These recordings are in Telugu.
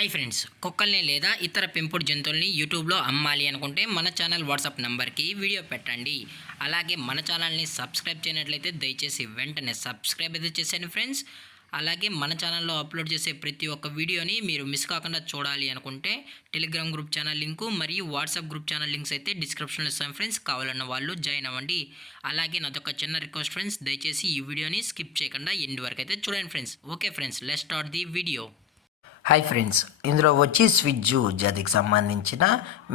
హాయ్ ఫ్రెండ్స్, కుక్కల్ని లేదా ఇతర పెంపుడు జంతువుల్ని యూట్యూబ్లో అమ్మాలి అనుకుంటే మన ఛానల్ వాట్సాప్ నెంబర్కి వీడియో పెట్టండి. అలాగే మన ఛానల్ని సబ్స్క్రైబ్ చేయనట్లయితే దయచేసి వెంటనే సబ్స్క్రైబ్ అయితే చేసేయండి ఫ్రెండ్స్. అలాగే మన ఛానల్లో అప్లోడ్ చేసే ప్రతి ఒక్క వీడియోని మీరు మిస్ కాకుండా చూడాలి అనుకుంటే టెలిగ్రామ్ గ్రూప్ ఛానల్ లింకు మరియు వాట్సాప్ గ్రూప్ ఛానల్ లింక్స్ అయితే డిస్క్రిప్షన్లో ఇస్తాను ఫ్రెండ్స్. కావాలన్న వాళ్ళు జాయిన్ అవ్వండి. అలాగే నాదొక చిన్న రిక్వెస్ట్ ఫ్రెండ్స్, దయచేసి ఈ వీడియోని స్కిప్ చేయకుండా ఎండ్ వరకు అయితే చూడండి friends. Okay friends, let's start the video. Hi friends, ఇందులో వచ్చి స్విజ్జు జాతికి సంబంధించిన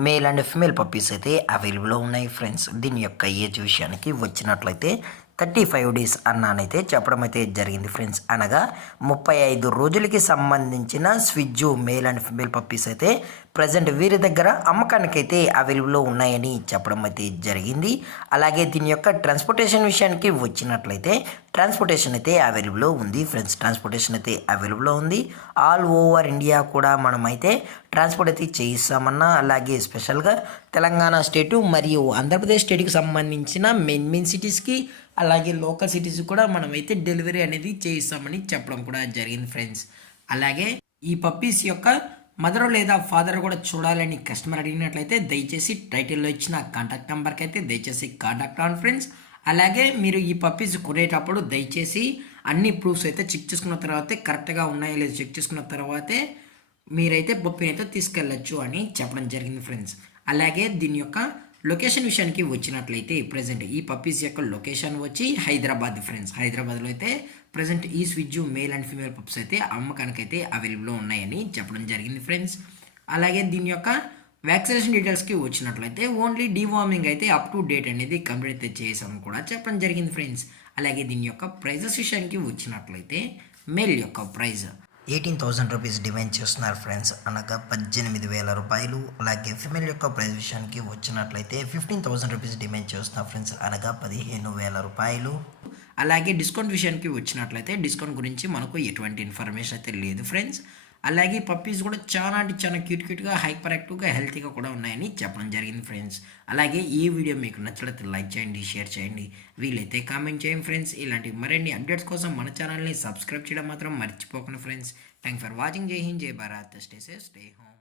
మేల్ అండ్ ఫిమేల్ పప్పీస్ అయితే అవైలబుల్లో ఉన్నాయి ఫ్రెండ్స్. దీని యొక్క ఏజ్ విషయానికి వచ్చినట్లయితే 35 డేస్ అన్నానైతే చెప్పడం అయితే జరిగింది ఫ్రెండ్స్. అనగా 35 రోజులకి సంబంధించిన స్విజ్జు మేల్ అండ్ ఫిమేల్ పప్పీస్ అయితే ప్రజెంట్ వీరి దగ్గర అమ్మకానికి అయితే అవైలబుల్లో ఉన్నాయని చెప్పడం అయితే జరిగింది. అలాగే దీని యొక్క ట్రాన్స్పోర్టేషన్ విషయానికి వచ్చినట్లయితే ట్రాన్స్పోర్టేషన్ అయితే అవైలబుల్లో ఉంది ఫ్రెండ్స్. ట్రాన్స్పోర్టేషన్ అయితే అవైలబుల్లో ఉంది. ఆల్ ఓవర్ ఇండియా కూడా మనమైతే ట్రాన్స్పోర్ట్ అయితే చేయిస్తామన్నా, అలాగే స్పెషల్గా తెలంగాణ స్టేటు మరియు ఆంధ్రప్రదేశ్ స్టేట్కి సంబంధించిన మెయిన్ సిటీస్కి అలాగే లోకల్ సిటీస్ కూడా మనమైతే డెలివరీ అనేది చేయిస్తామని చెప్పడం కూడా జరిగింది ఫ్రెండ్స్. అలాగే ఈ పప్పీస్ యొక్క మదర్ లేదా ఫాదర్ కూడా చూడాలని కస్టమర్ అడిగినట్లయితే దయచేసి టైటిల్లో ఇచ్చిన కాంటాక్ట్ నెంబర్కి అయితే దయచేసి కాంటాక్ట్ అవ్వండి ఫ్రెండ్స్. అలాగే మీరు ఈ పప్పీస్ కొనేటప్పుడు దయచేసి అన్ని ప్రూఫ్స్ అయితే చెక్ చేసుకున్న తర్వాతే కరెక్ట్గా ఉన్నాయో లేదో చెక్ చేసుకున్న తర్వాతే మీరైతే పప్పీని అయితే తీసుకెళ్ళచ్చు అని చెప్పడం జరిగింది ఫ్రెండ్స్. అలాగే దీని యొక్క లొకేషన్ విషయానికి వచ్చినట్లయితే ప్రజెంట్ ఈ పప్పీస్ యొక్క లొకేషన్ వచ్చి హైదరాబాద్ ఫ్రెండ్స్. హైదరాబాద్లో అయితే ప్రజెంట్ ఈ స్విజ్జు మేల్ అండ్ ఫీమేల్ పప్స్ అయితే అమ్మకానికి అయితే అవైలబుల్లో ఉన్నాయని చెప్పడం జరిగింది ఫ్రెండ్స్. అలాగే దీని యొక్క వ్యాక్సినేషన్ డీటెయిల్స్కి వచ్చినట్లయితే ఓన్లీ డీవార్మింగ్ అయితే అప్ టు డేట్ అనేది కంప్లీట్ అయితే చేసామని కూడా చెప్పడం జరిగింది ఫ్రెండ్స్. అలాగే దీని యొక్క ప్రైజెస్ విషయానికి వచ్చినట్లయితే మేల్ యొక్క ప్రైజ్ 18,000 రూపీస్ డిమాండ్ చేస్తున్నారు ఫ్రెండ్స్, అనగా 18,000 రూపాయలు. అలాగే ఫిమేల్ యొక్క ప్రైస్ విషయానికి వచ్చినట్లయితే 15,000 రూపీస్ డిమాండ్ చేస్తున్నారు ఫ్రెండ్స్, అనగా 15,000 రూపాయలు. అలాగే డిస్కౌంట్ విషయానికి వచ్చినట్లయితే డిస్కౌంట్ గురించి మనకు ఎటువంటి ఇన్ఫర్మేషన్ అయితే లేదు ఫ్రెండ్స్. అలాగే పప్పీస్ కూడా చాలా అంటే చాలా క్యూట్గా హైపర్ యాక్టివ్గా హెల్తీగా కూడా ఉన్నాయని చెప్పడం జరిగింది ఫ్రెండ్స్. అలాగే ఈ వీడియో మీకు నచ్చినట్లయితే లైక్ చేయండి, షేర్ చేయండి, వీలైతే కామెంట్ చేయండి ఫ్రెండ్స్. ఇలాంటి మరిన్ని అప్డేట్స్ కోసం మన ఛానల్ని సబ్స్క్రైబ్ చేయడం మాత్రం మర్చిపోకండి ఫ్రెండ్స్. Thank for watching. జై హింద్, జై Bharat, stay safe, stay home.